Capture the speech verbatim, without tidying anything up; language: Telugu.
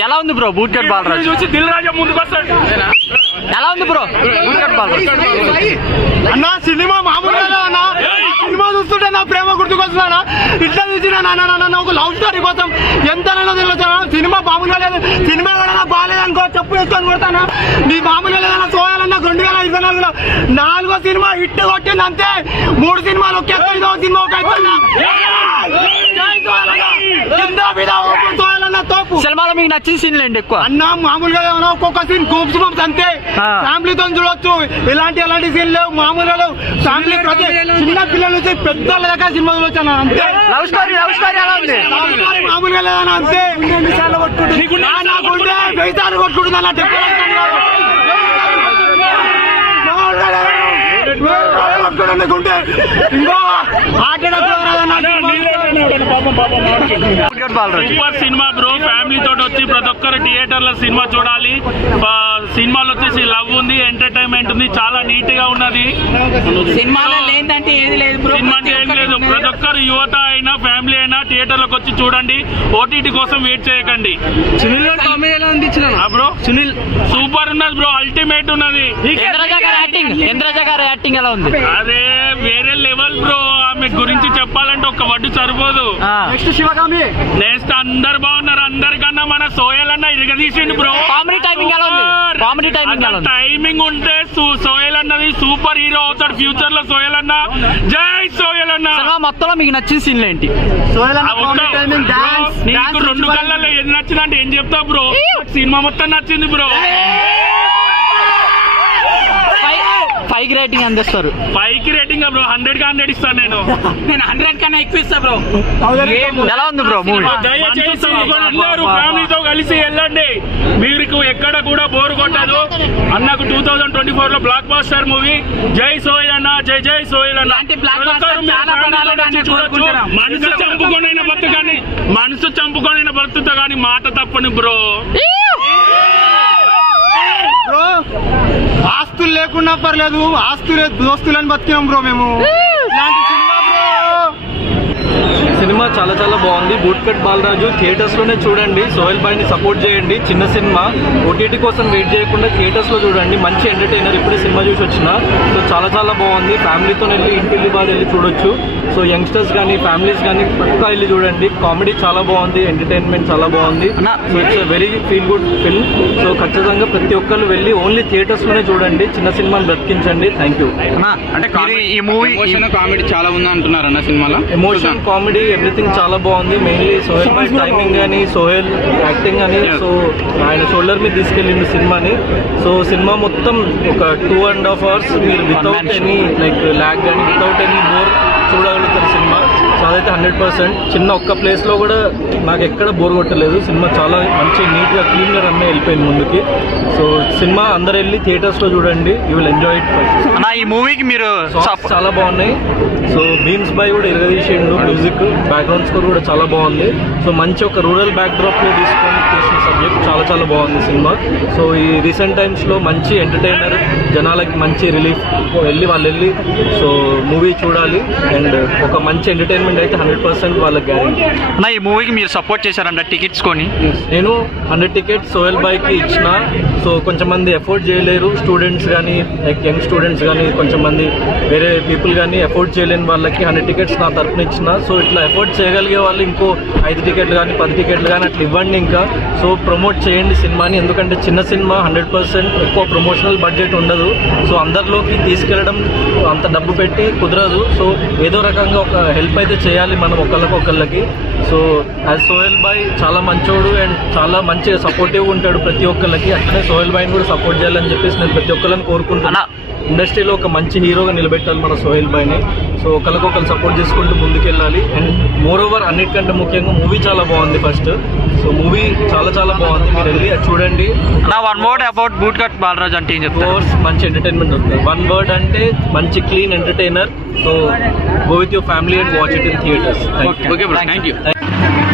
ఎలా ఉంది బ్రో బూట్ కట్ బాలరాజు చూసి దిల్ రాజా ముందుకు వస్తాడు. ఎలా ఉంది బ్రో బూట్ కట్ బాలరాజు అన్న సినిమా మామూలుగా అన్న సినిమా చూస్తుంటే నా ప్రేమ గుర్తుకొస్తున్నా ఇట్లా చూసిన నాన్న ఒక లవ్ స్టోరీ కోసం ఎంత తెలుసు సినిమా మామూలుగా లేదు. సినిమా కూడా బాగాలేదనుకో చెప్పు వేసుకొని కొడతాను. నీ మామూలుగా లేదన్నా సోయాలన్నా రెండు వేల ఇరవై నాలుగులో నాలుగో సినిమా హిట్ కొట్టింది అంతే. మూడు సినిమాలు ఒకే ఐదో సినిమా ఒక సినిమాలో మీకు నచ్చిన సీన్లు ఏంటి ఎక్కువ అన్న? మామూలుగా ఏమన్నా ఒక్కొక్క సీన్ గూప్స్ బంప్స్ అంతే. ఫ్యామిలీతో చూడొచ్చు. ఇలాంటి ఎలాంటి సీన్ లేవు. మామూలుగా లేవు. ఫ్యామిలీ ప్రతి చిన్న పిల్లల నుంచి పెద్దల దాకా సినిమా చూడొచ్చు అంతే. లవ్ స్టోరీ లవ్ స్టోరీ ఎలా ఉంది? మామూలుగా లేదన్నా అంతే. నిమిషాలు కొట్టుకుంటుంది నాకుంటే వెయ్యి కొట్టుకుంటుంది అన్న. Super cinema bro. ఫ్యామిలీ తోటి వచ్చి ప్రతి ఒక్కరు థియేటర్ లో సినిమా చూడాలి. సినిమాలో వచ్చేసి లవ్ ఉంది, ఎంటర్టైన్మెంట్ ఉంది, చాలా నీట్ గా ఉన్నది. సినిమాలో లేదంటే ఏది లేదు బ్రో. సినిమా అంటే ఏం లేదు. ప్రతి ఒక్కరు యువత అయినా ఫ్యామిలీ అయినా థియేటర్ లోకి వచ్చి చూడండి. ఓటీటీ కోసం వెయిట్ చేయకండి. సునీల్ కామెడీ ఎలా ఉంది బ్రో? సునీల్ సూపర్ ఉన్నది బ్రో. అల్టిమేట్ ఉన్నది. ఇంద్రజ గారి యాక్టింగ్ ఇంద్రజ గారి యాక్టింగ్ ఎలా ఉంది? అదే వేరే లెవెల్ బ్రో. ఆమె గురించి చెప్పాలంటే ఒక్క వడ్డు సరిపోదు. నెక్స్ట్ శివగామి నెక్స్ట్ అందరు బాగున్నారు. అందరికన్నా మన సోయల్ అన్న ఇరగదీసిండు బ్రో. కామెడీ టైమింగ్ ఎలా ఉంది? కామెడీ టైమింగ్ ఎలా ఉంది? టైమింగ్ ఉంటే సోయల్ అన్నది సూపర్ హీరో అవుతాడు ఫ్యూచర్ లో. సోయల్ అన్న జై సోయల్ అన్న. సినిమా మొత్తంలో మీకు నచ్చిన సీన్లు ఏంటి? నీకు రెండు కళ్ళల్లో ఏది నచ్చిందంటే ఏం చెప్తావు బ్రో? సినిమా మొత్తం నచ్చింది బ్రో. ఫైవ్ రేటింగ్ అందిస్తారు. ఫైవ్ కి రేటింగ్ బ్రో. హండ్రెడ్ కి హండ్రెడ్ ఇస్తాను నేను. నేను హండ్రెడ్ కన్నా ఎక్కువ ఇస్తా బ్రో. ఎలా ఉంది బ్రో మూవీ? దయచేసి అందరూ ఫ్యామిలీతో కలిసి వెళ్ళండి. మీకు ఎక్కడ కూడా బోర్ కొట్టదు. అన్నకు టూ థౌసండ్ ట్వంటీ ఫోర్ లో బ్లాక్ బాస్టర్ మూవీ. జై సోయల్ అన్న, జై జై సోయల్ అన్న. మనసు చంపుకొనైనా బతు కానీ మనసు చంపుకొనైనా బతుకుతా కానీ మాట తప్పని బ్రో. బ్రో ఆస్తులు లేకున్నా పర్లేదు, ఆస్తులే దోస్తులని బతికినాం బ్రో మేము. ఇలాంటి సినిమా బ్రో. సినిమా చాలా చాలా బాగుంది. బూట్ కట్ బాలరాజు థియేటర్స్ లోనే చూడండి. సోహెల్ భాయ్ ని సపోర్ట్ చేయండి. చిన్న సినిమా ఓటీటీ కోసం వెయిట్ చేయకుండా థియేటర్స్ లో చూడండి. మంచి ఎంటర్టైనర్. ఇప్పుడే సినిమా చూసి వచ్చిన. సో చాలా చాలా బాగుంది. ఫ్యామిలీతో వెళ్ళి ఇంటిల్లి బాగా వెళ్ళి చూడొచ్చు. సో యంగ్స్టర్స్ కానీ ఫ్యామిలీస్ కానీ పక్కా వెళ్ళి చూడండి. కామెడీ చాలా బాగుంది. ఎంటర్టైన్మెంట్ చాలా బాగుంది. So it's very feel good film. So ఖచ్చితంగా ప్రతి ఒక్కరు వెళ్ళి ఓన్లీ థియేటర్స్ లోనే చూడండి. చిన్న సినిమాని బ్రతికించండి. Thank you. అంటే ఈ మూవీ కామెడీ చాలా ఉంది అంటున్నారు అన్న సినిమాలో. ఎమోషన్ కామెడీ ఎవ్రీథింగ్ చాలా బాగుంది. మెయిన్లీ సోహెల్ భాయ్ టైమింగ్ కానీ సోహెల్ యాక్టింగ్ కానీ సో ఆయన షోల్డర్ మీద తీసుకెళ్ళింది సినిమాని. సో సినిమా మొత్తం ఒక టూ అండ్ హాఫ్ అవర్స్ మీరు వితౌట్ ఎనీ లైక్ ల్యాగ్ కానీ వితౌట్ ఎనీ బోర్ చూడగలుగుతారు సినిమా. సో అదైతే హండ్రెడ్ పర్సెంట్. చిన్న ఒక్క ప్లేస్లో కూడా నాకు ఎక్కడ బోర్ కొట్టలేదు. సినిమా చాలా మంచి నీట్గా క్లీన్గా రన్ వెళ్ళిపోయింది ముందుకి. సో సినిమా అందరు వెళ్ళి థియేటర్స్లో చూడండి. You will enjoy it. అన్న ఈ మూవీకి మీరు చాలా బాగున్నాయి. సో బీమ్స్ బాయ్ కూడా ఇరగదీసిండు. మ్యూజిక్ బ్యాక్గ్రౌండ్ స్కోర్ కూడా చాలా బాగుంది. సో మంచి ఒక రూరల్ బ్యాక్డ్రాప్లో తీసుకొని తీసిన సబ్జెక్ట్ చాలా చాలా బాగుంది సినిమా. సో ఈ రీసెంట్ టైమ్స్లో మంచి ఎంటర్టైనర్, జనాలకి మంచి రిలీఫ్. వెళ్ళి వాళ్ళు వెళ్ళి సో మూవీ చూడాలి. అండ్ ఒక మంచి ఎంటర్టైన్మెంట్ అయితే హండ్రెడ్ పర్సెంట్ వాళ్ళకి గ్యారెంటీ. అన్న ఈ మూవీకి మీరు సపోర్ట్ చేశారంట టికెట్స్ కొని? నేను హండ్రెడ్ టికెట్స్ సోహెల్ బాయ్కి ఇచ్చిన. సో కొంచెం మంది ఎఫోర్డ్ చేయలేరు. స్టూడెంట్స్ కానీ లైక్ యంగ్ స్టూడెంట్స్ కానీ కొంచెం మంది వేరే పీపుల్ కానీ ఎఫోర్డ్ చేయలేని వాళ్ళకి హండ్రెడ్ టికెట్స్ నా తరఫున ఇచ్చిన. సో ఇట్లా ఎఫోర్డ్ చేయగలిగే వాళ్ళు ఇంకో ఐదు టికెట్లు కానీ పది టికెట్లు కానీ అట్లా ఇవ్వండి ఇంకా. సో ప్రమోట్ చేయండి సినిమాని. ఎందుకంటే చిన్న సినిమా హండ్రెడ్ పర్సెంట్ ఎక్కువ ప్రమోషనల్ బడ్జెట్ ఉండదు. సో అందరిలోకి తీసుకెళ్ళడం అంత డబ్బు పెట్టి కుదరదు. సో ఏదో రకంగా ఒక హెల్ప్ అయితే చేయాలి మనం ఒకళ్ళకి ఒకళ్ళకి. సో యాజ్ సోహెల్ భాయ్ చాలా మంచోడు అండ్ చాలా మంచిగా సపోర్టివ్గా ఉంటాడు ప్రతి ఒక్కళ్ళకి. అట్లనే సోహెల్ భాయ్ని కూడా సపోర్ట్ చేయాలని చెప్పేసి నేను ప్రతి ఒక్కళ్ళని కోరుకుంటున్నా. ఇండస్ట్రీలో ఒక మంచి హీరోగా నిలబెట్టాలి మన సోహెల్ భాయ్ని. సో ఒకరికొకరు సపోర్ట్ చేసుకుంటూ ముందుకెళ్ళాలి. అండ్ మోర్ ఓవర్ అన్నిటికంటే ముఖ్యంగా మూవీ చాలా బాగుంది ఫస్ట్. సో మూవీ చాలా చాలా బాగుంది. మీరు వెళ్ళి చూడండి. నా one word about boot cut Balaraju అంటే ఏం చెప్తారు? మంచి ఎంటర్టైన్మెంట్ ఉంటుంది. వన్ వర్డ్ అంటే మంచి clean entertainer. So go with your family and watch it in theatres. Okay bro, thank you.